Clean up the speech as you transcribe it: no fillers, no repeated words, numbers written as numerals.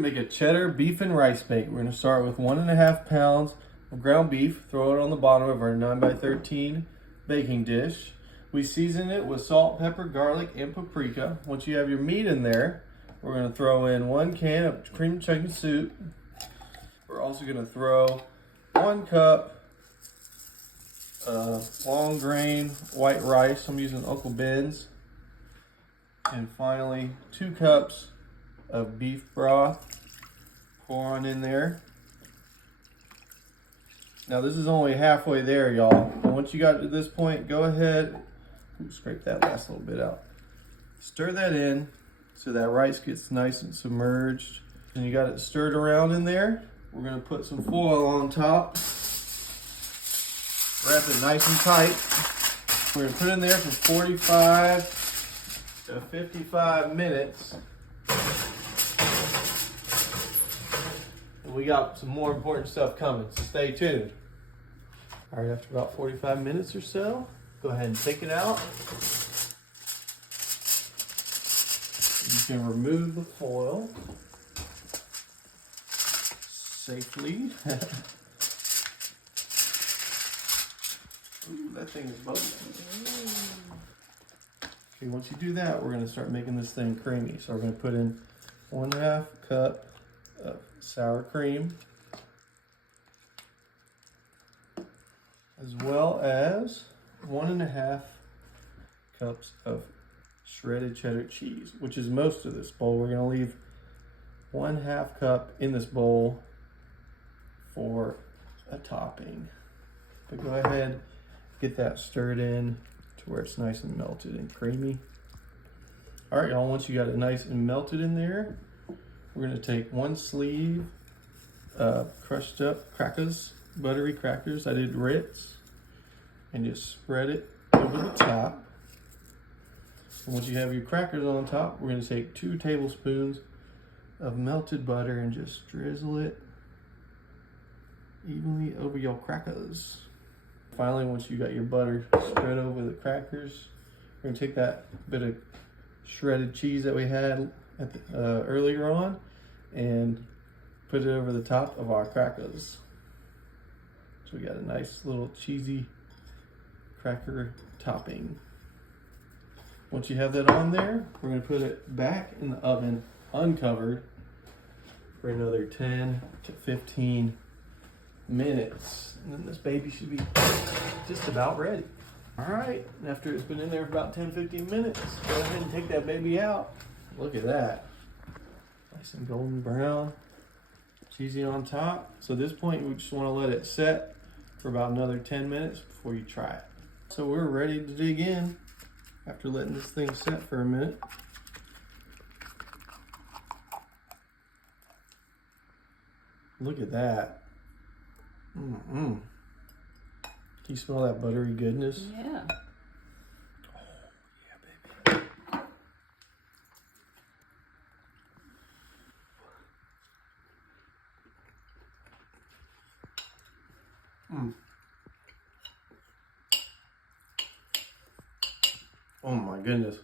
gonna make a cheddar beef and rice bake. We're gonna start with 1.5 pounds of ground beef, throw it on the bottom of our 9x13 baking dish. We season it with salt, pepper, garlic, and paprika. Once you have your meat in there, we're gonna throw in 1 can of cream chicken soup. We're also gonna throw 1 cup long grain white rice. I'm using Uncle Ben's. And finally, 2 cups of beef broth. Pour on in there. Now this is only halfway there, y'all. And once you got to this point, go ahead, scrape that last little bit out. Stir that in so that rice gets nice and submerged. And you got it stirred around in there. We're gonna put some foil on top. Wrap it nice and tight. We're gonna put it in there for 45 to 55 minutes. And we got some more important stuff coming, so stay tuned. All right, after about 45 minutes or so, go ahead and take it out. You can remove the foil safely. Ooh, that thing is bubbling. Okay, once you do that, we're gonna start making this thing creamy. So we're gonna put in 1/2 cup of sour cream, as well as 1.5 cups of shredded cheddar cheese, which is most of this bowl. We're gonna leave 1/2 cup in this bowl for a topping. But go ahead, get that stirred in to where it's nice and melted and creamy. All right, y'all, once you got it nice and melted in there, we're gonna take 1 sleeve of crushed up crackers, buttery crackers. I did Ritz, and just spread it over the top. And once you have your crackers on top, we're gonna take 2 tablespoons of melted butter and just drizzle it evenly over your crackers. Finally, once you got your butter spread over the crackers, we're gonna take that bit of shredded cheese that we had at earlier on and put it over the top of our crackers. So we got a nice little cheesy cracker topping. Once you have that on there, we're gonna put it back in the oven uncovered for another 10 to 15 minutes. And then this baby should be just about ready. All right, and after it's been in there for about 10-15 minutes, go ahead and take that baby out. Look at that. Nice and golden brown, cheesy on top. So at this point, we just wanna let it set for about another 10 minutes before you try it. So we're ready to dig in after letting this thing set for a minute. Look at that. Can you smell that buttery goodness? Yeah. Oh, yeah, baby. Oh my goodness.